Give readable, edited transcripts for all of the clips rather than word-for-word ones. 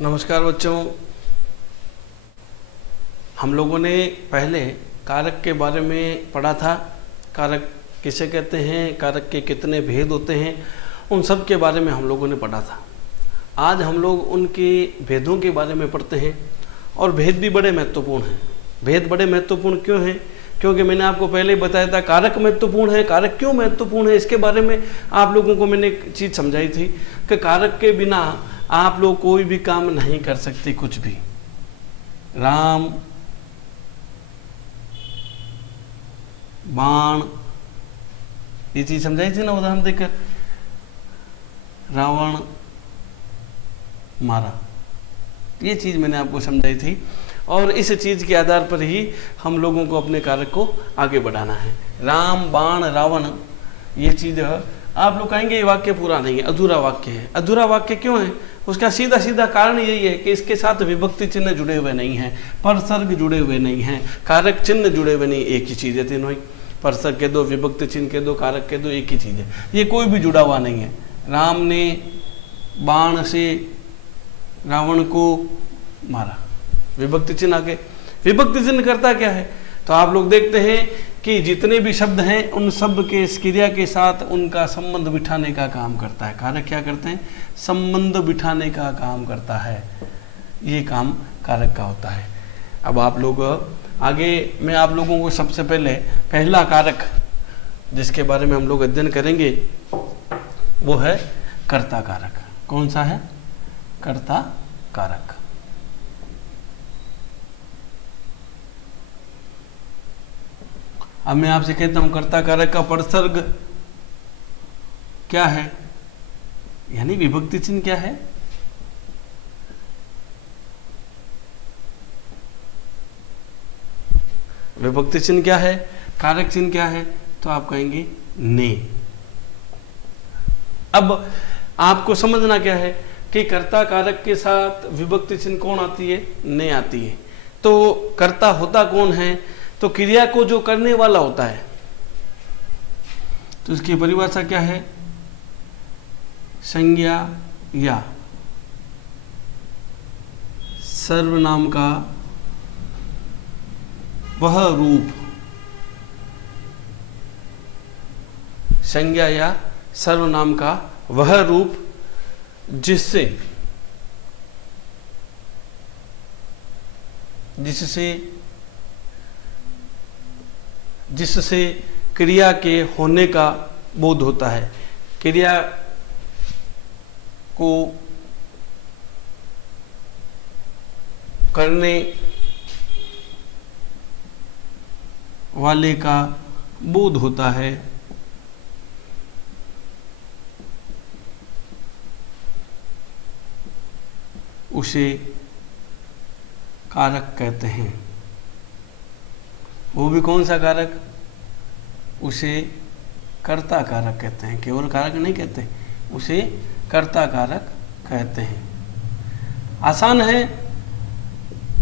नमस्कार बच्चों। हम लोगों ने पहले कारक के बारे में पढ़ा था। कारक किसे कहते हैं, कारक के कितने भेद होते हैं, उन सब के बारे में हम लोगों ने पढ़ा था। आज हम लोग उनके भेदों के बारे में पढ़ते हैं और भेद भी बड़े महत्वपूर्ण हैं। भेद बड़े महत्वपूर्ण क्यों हैं? क्योंकि मैंने आपको पहले ही बताया था कारक महत्वपूर्ण है। कारक क्यों महत्वपूर्ण है इसके बारे में आप लोगों को मैंने एक चीज़ समझाई थी कि कारक के बिना आप लोग कोई भी काम नहीं कर सकते, कुछ भी। राम, बाण, ये चीज समझाई थी ना उदाहरण देकर। रावण मारा, ये चीज मैंने आपको समझाई थी और इस चीज के आधार पर ही हम लोगों को अपने कारक को आगे बढ़ाना है। राम, बाण, रावण, ये चीज आप लोग कहेंगे ये वाक्य पूरा नहीं है, अधूरा वाक्य है। अधूरा वाक्य क्यों है? उसका सीधा सीधा कारण यही है कि इसके साथ विभक्ति चिन्ह जुड़े हुए नहीं हैं, परसर्ग जुड़े हुए नहीं हैं, कारक चिन्ह जुड़े हुए नहीं। एक ही चीज़ है तीनों ही, परसर्ग के दो, विभक्ति चिन्ह के दो, कारक के दो, एक ही चीज़ है। ये कोई भी जुड़ा हुआ नहीं है। राम ने बाण से रावण को मारा, विभक्ति चिन्ह आगे। विभक्ति चिन्ह करता क्या है? तो आप लोग देखते हैं कि जितने भी शब्द हैं उन शब्द के इस क्रिया के साथ उनका संबंध बिठाने का काम करता है। कारक क्या करते हैं? संबंध बिठाने का काम करता है। ये काम कारक का होता है। अब आप लोग आगे, मैं आप लोगों को सबसे पहले पहला कारक जिसके बारे में हम लोग अध्ययन करेंगे वो है कर्ता कारक। कौन सा है? कर्ता कारक। अब मैं आपसे कहता हूं कर्ता कारक का परसर्ग क्या है, यानी विभक्ति चिन्ह क्या है? विभक्ति चिन्ह क्या है? कारक चिन्ह क्या है? तो आप कहेंगे ने। अब आपको समझना क्या है कि कर्ता कारक के साथ विभक्ति चिन्ह कौन आती है? ने आती है। तो कर्ता होता कौन है? तो क्रिया को जो करने वाला होता है। तो इसकी परिभाषा क्या है? संज्ञा या सर्वनाम का वह रूप, संज्ञा या सर्वनाम का वह रूप जिससे क्रिया के होने का बोध होता है। क्रिया को करने वाले का बोध होता है, उसे कारक कहते हैं। वो भी कौन सा कारक? उसे कर्ता कारक कहते हैं। केवल कारक नहीं कहते, उसे कर्ता कारक कहते हैं। आसान है,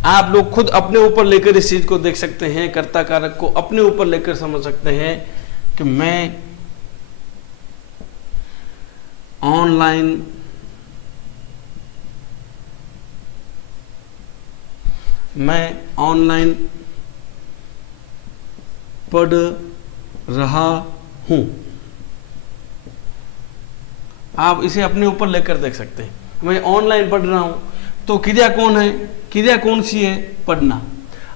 आप लोग खुद अपने ऊपर लेकर इस चीज को देख सकते हैं। कर्ता कारक को अपने ऊपर लेकर समझ सकते हैं कि मैं ऑनलाइन पढ़ रहा हूं। आप इसे अपने ऊपर लेकर देख सकते हैं। मैं ऑनलाइन पढ़ रहा हूं, तो क्रिया कौन है? क्रिया कौन सी है? पढ़ना।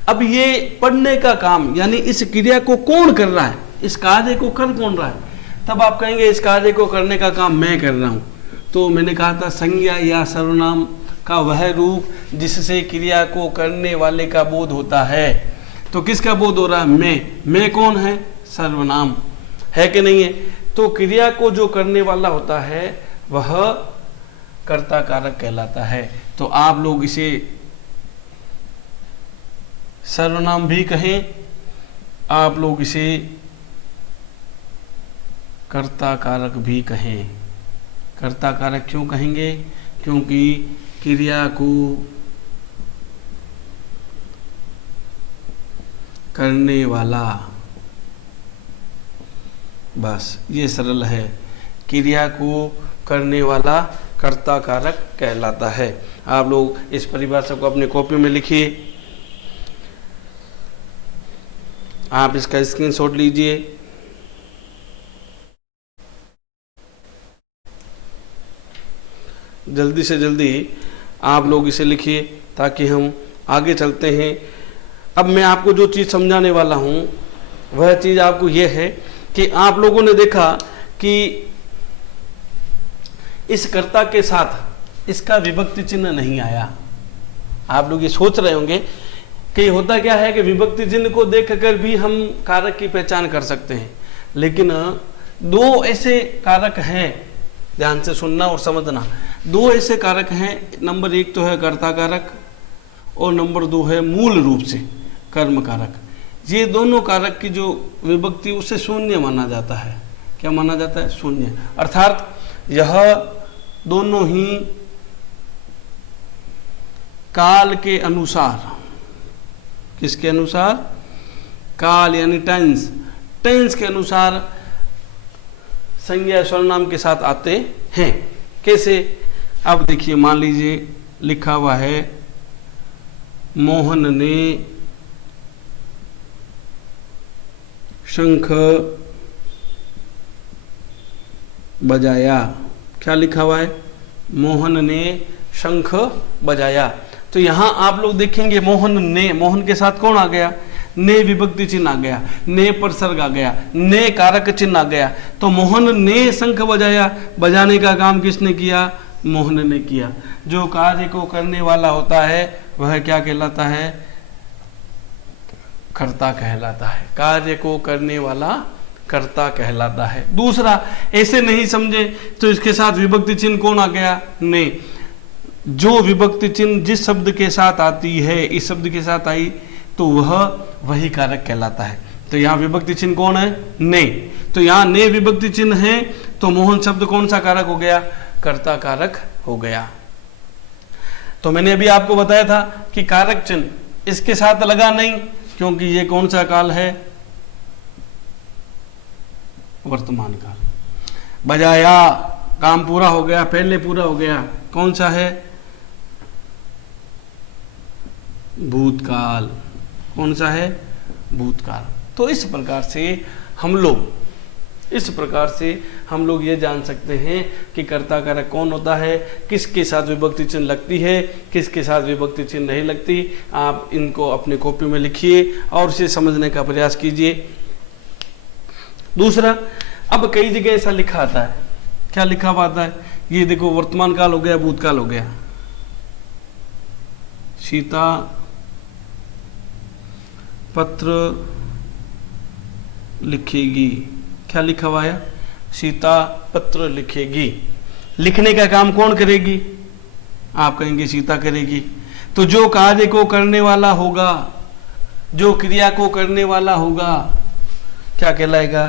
अब ये पढ़ने का काम, यानी इस क्रिया को कौन कर रहा है? इस कार्य को कर कौन रहा है? तब आप कहेंगे इस कार्य को करने का काम मैं कर रहा हूं। तो मैंने कहा था संज्ञा या सर्वनाम का वह रूप जिससे क्रिया को करने वाले का बोध होता है। तो किसका बोध हो रहा है? मैं कौन है? सर्वनाम है कि नहीं है? तो क्रिया को जो करने वाला होता है वह कर्ता कारक कहलाता है। तो आप लोग इसे सर्वनाम भी कहें, आप लोग इसे कर्ता कारक भी कहें। कर्ता कारक क्यों कहेंगे? क्योंकि क्रिया को करने वाला, बस ये सरल है। क्रिया को करने वाला कर्ता कारक कहलाता है। आप लोग इस परिभाषा को अपनी कॉपी में लिखिए, आप इसका स्क्रीनशॉट लीजिए। जल्दी से जल्दी आप लोग इसे लिखिए ताकि हम आगे चलते हैं। अब मैं आपको जो चीज़ समझाने वाला हूँ वह चीज़ आपको यह है कि आप लोगों ने देखा कि इस कर्ता के साथ इसका विभक्ति चिन्ह नहीं आया। आप लोग ये सोच रहे होंगे कि होता क्या है कि विभक्ति चिन्ह को देखकर भी हम कारक की पहचान कर सकते हैं, लेकिन दो ऐसे कारक हैं, ध्यान से सुनना और समझना। दो ऐसे कारक हैं, नंबर 1 तो है कर्ता कारक और नंबर 2 है मूल रूप से कर्म कारक। ये दोनों कारक की जो विभक्ति उसे शून्य माना जाता है। क्या माना जाता है? शून्य। अर्थात यह दोनों ही काल के अनुसार, किसके अनुसार? काल यानी टेंस, टेंस के अनुसार संज्ञा सर्वनाम के साथ आते हैं। कैसे? अब देखिए, मान लीजिए लिखा हुआ है मोहन ने शंख बजाया। क्या लिखा हुआ है? मोहन ने शंख बजाया। तो यहां आप लोग देखेंगे मोहन ने, मोहन के साथ कौन आ गया? ने विभक्ति चिन्ह आ गया, ने परसर्ग आ गया, ने कारक चिन्ह आ गया। तो मोहन ने शंख बजाया, बजाने का काम किसने किया? मोहन ने किया। जो कार्य को करने वाला होता है वह क्या कहलाता है? कर्ता कहलाता है। कार्य को करने वाला कर्ता कहलाता है। दूसरा, ऐसे नहीं समझे तो इसके साथ विभक्ति चिन्ह कौन आ गया? ने। जो विभक्ति चिन्ह जिस शब्द के साथ आती है, इस शब्द के साथ आई तो वह वही कारक कहलाता है। तो यहाँ विभक्ति चिन्ह कौन है? ने। तो यहाँ ने विभक्ति चिन्ह है तो मोहन शब्द कौन सा कारक हो गया? कर्ता कारक हो गया। तो मैंने अभी आपको बताया था कि कारक चिन्ह इसके साथ लगा नहीं, क्योंकि ये कौन सा काल है? वर्तमान काल। बजाया, काम पूरा हो गया, पहले पूरा हो गया, कौन सा है? भूतकाल। कौन सा है? भूतकाल। तो इस प्रकार से हम लोग ये जान सकते हैं कि कर्ता कारक कौन होता है, किसके साथ विभक्ति चिन्ह लगती है, किसके साथ विभक्ति चिन्ह नहीं लगती। आप इनको अपनी कॉपी में लिखिए और इसे समझने का प्रयास कीजिए। दूसरा, अब कई जगह ऐसा लिखा आता है। क्या लिखा आता है? ये देखो, वर्तमान काल हो गया, भूतकाल हो गया। सीता पत्र लिखेगी। क्या लिखा हुआ है? सीता पत्र लिखेगी। लिखने का काम कौन करेगी? आप कहेंगे सीता करेगी। तो जो कार्य को करने वाला होगा, जो क्रिया को करने वाला होगा, क्या कहलाएगा?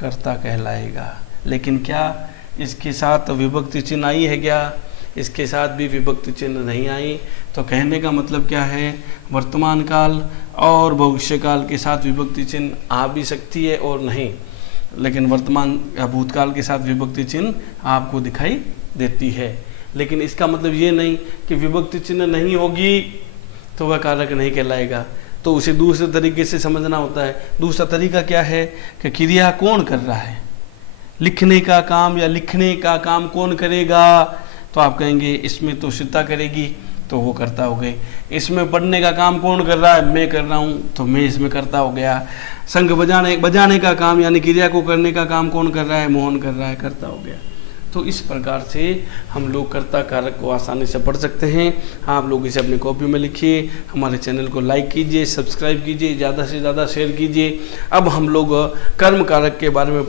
कर्ता कहलाएगा। लेकिन क्या इसके साथ विभक्ति चिन्ह आई है? क्या इसके साथ भी विभक्ति चिन्ह नहीं आई? तो कहने का मतलब क्या है? वर्तमान काल और भविष्य काल के साथ विभक्ति चिन्ह आ भी सकती है और नहीं, लेकिन वर्तमान या भूतकाल के साथ विभक्ति चिन्ह आपको दिखाई देती है। लेकिन इसका मतलब ये नहीं कि विभक्ति चिन्ह नहीं होगी तो वह कारक नहीं कहलाएगा। तो उसे दूसरे तरीके से समझना होता है। दूसरा तरीका क्या है कि क्रिया कौन कर रहा है? लिखने का काम या लिखने का काम कौन करेगा? तो आप कहेंगे इसमें तो सीता करेगी, तो वो कर्ता हो गई। इसमें पढ़ने का काम कौन कर रहा है? मैं कर रहा हूँ, तो मैं इसमें कर्ता हो गया। शंख बजाने का काम यानी क्रिया को करने का काम कौन कर रहा है? मोहन कर रहा है, कर्ता हो गया। तो इस प्रकार से हम लोग कर्ता कारक को आसानी से पढ़ सकते हैं। आप लोग इसे अपनी कॉपी में लिखिए, हमारे चैनल को लाइक कीजिए, सब्सक्राइब कीजिए, ज़्यादा से ज़्यादा शेयर कीजिए। अब हम लोग कर्म कारक के बारे में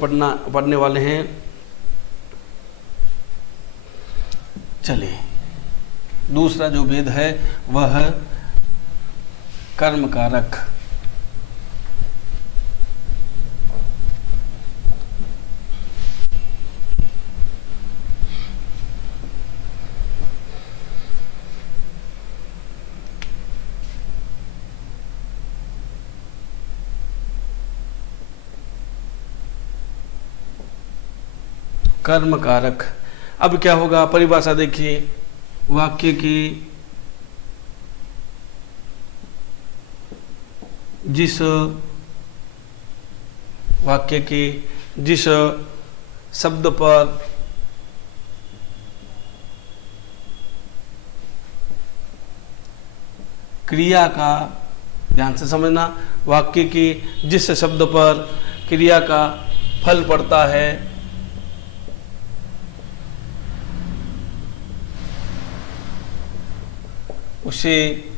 पढ़ने वाले हैं। चलिए, दूसरा जो भेद है वह है कर्म कारक। कर्म कारक अब क्या होगा, परिभाषा देखिए, वाक्य की जिस शब्द पर क्रिया का, ध्यान से समझना, वाक्य की जिस शब्द पर क्रिया का फल पड़ता है उसे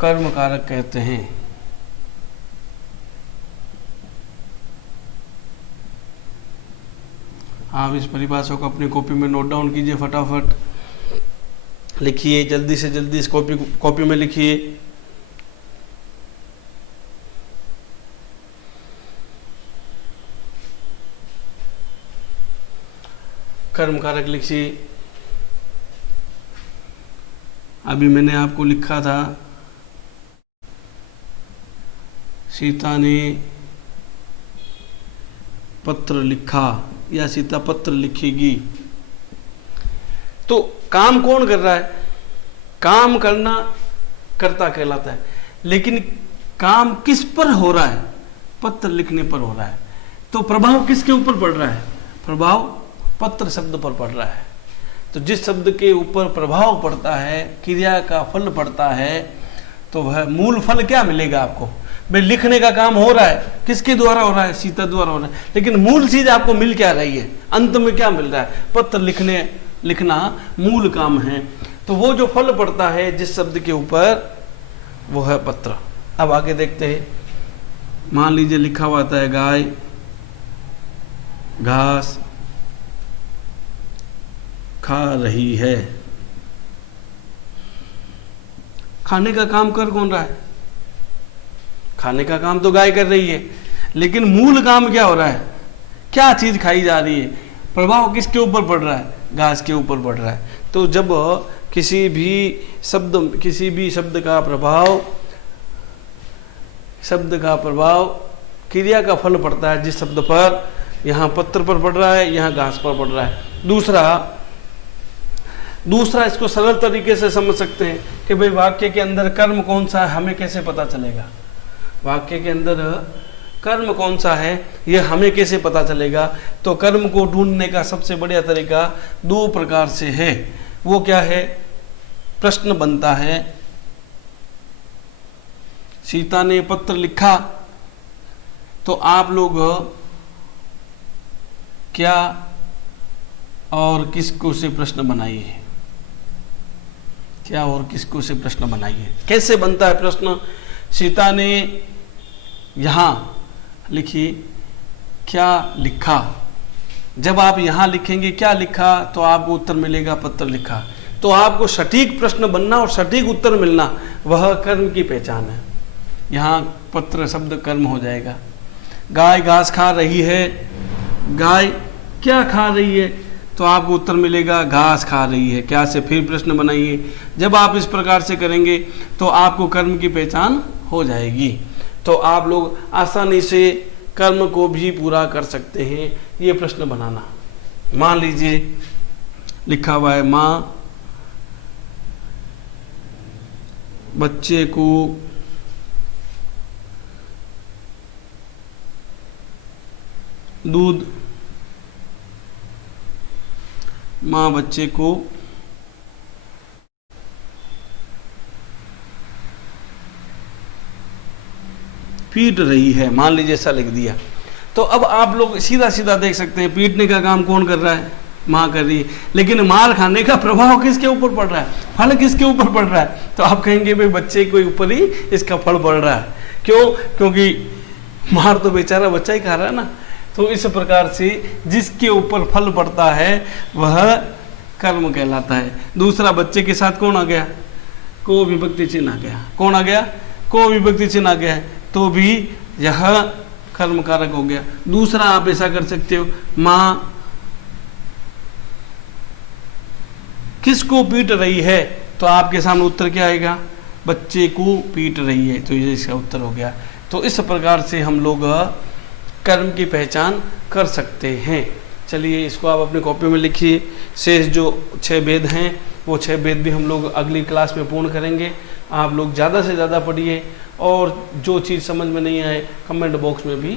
कर्म कारक कहते हैं। आप इस परिभाषा को अपनी कॉपी में नोट डाउन कीजिए, फटाफट लिखिए, जल्दी से जल्दी इस कॉपी में लिखिए। कर्म कारक लिखिए। अभी मैंने आपको लिखा था, सीता ने पत्र लिखा या सीता पत्र लिखेगी। तो काम कौन कर रहा है? काम करना कर्ता कहलाता है, लेकिन काम किस पर हो रहा है? पत्र लिखने पर हो रहा है। तो प्रभाव किसके ऊपर पड़ रहा है? प्रभाव पत्र शब्द पर पड़ रहा है। तो जिस शब्द के ऊपर प्रभाव पड़ता है, क्रिया का फल पड़ता है, तो वह मूल फल क्या मिलेगा आपको? भाई लिखने का काम हो रहा है, किसके द्वारा हो रहा है? सीता द्वारा हो रहा है, लेकिन मूल चीज आपको मिल क्या रही है? अंत में क्या मिल रहा है? पत्र लिखना मूल काम है। तो वो जो फल पड़ता है जिस शब्द के ऊपर, वो है पत्र। अब आगे देखते हैं। मान लीजिए लिखा हुआ आता है, गाय घास खा रही है। खाने का काम कर कौन रहा है? खाने का काम तो गाय कर रही है, लेकिन मूल काम क्या हो रहा है? क्या चीज खाई जा रही है? प्रभाव किसके ऊपर पड़ रहा है? घास के ऊपर पड़ रहा है। तो जब किसी भी शब्द का प्रभाव क्रिया का फल पड़ता है जिस शब्द पर, यहाँ पत्र पर पड़ रहा है, यहाँ घास पर पड़ रहा है। दूसरा इसको सरल तरीके से समझ सकते हैं कि भाई वाक्य के अंदर कर्म कौन सा है, हमें कैसे पता चलेगा? वाक्य के अंदर कर्म कौन सा है, यह हमें कैसे पता चलेगा? तो कर्म को ढूंढने का सबसे बढ़िया तरीका दो प्रकार से है। वो क्या है? प्रश्न बनता है, सीता ने पत्र लिखा, तो आप लोग क्या और किसको से प्रश्न बनाइए। क्या और किसको से प्रश्न बनाइए। कैसे बनता है प्रश्न? सीता ने यहां लिखी, क्या लिखा। जब आप यहां लिखेंगे क्या लिखा, तो आपको उत्तर मिलेगा पत्र लिखा। तो आपको सटीक प्रश्न बनना और सटीक उत्तर मिलना, वह कर्म की पहचान है। यहां पत्र शब्द कर्म हो जाएगा। गाय घास खा रही है, गाय क्या खा रही है, तो आपको उत्तर मिलेगा घास खा रही है। क्या से फिर प्रश्न बनाइए। जब आप इस प्रकार से करेंगे तो आपको कर्म की पहचान हो जाएगी। तो आप लोग आसानी से कर्म को भी पूरा कर सकते हैं। ये प्रश्न बनाना, मान लीजिए लिखा हुआ है, माँ बच्चे को दूध, माँ बच्चे को पीट रही है, मान लीजिए ऐसा लिख दिया। तो अब आप लोग सीधा सीधा देख सकते हैं, पीटने का काम कौन कर रहा है? माँ कर रही है, लेकिन मार खाने का प्रभाव किसके ऊपर पड़ रहा है? फल किसके ऊपर पड़ रहा है? तो आप कहेंगे भाई बच्चे के ऊपर ही इसका फल पड़ रहा है। क्यों? क्योंकि मार तो बेचारा बच्चा ही खा रहा है ना। तो इस प्रकार से जिसके ऊपर फल पड़ता है वह कर्म कहलाता है। दूसरा, बच्चे के साथ कौन आ गया? को विभक्ति चिन्ह आ गया। कौन आ गया? को विभक्ति चिन्ह आ गया, तो भी यह कर्म कारक हो गया। दूसरा आप ऐसा कर सकते हो, माँ किसको पीट रही है, तो आपके सामने उत्तर क्या आएगा? बच्चे को पीट रही है, तो ये इसका उत्तर हो गया। तो इस प्रकार से हम लोग कर्म की पहचान कर सकते हैं। चलिए इसको आप अपने कॉपी में लिखिए। शेष जो 6 वेद हैं वो 6 वेद भी हम लोग अगली क्लास में पूर्ण करेंगे। आप लोग ज़्यादा से ज़्यादा पढ़िए और जो चीज़ समझ में नहीं आए कमेंट बॉक्स में भी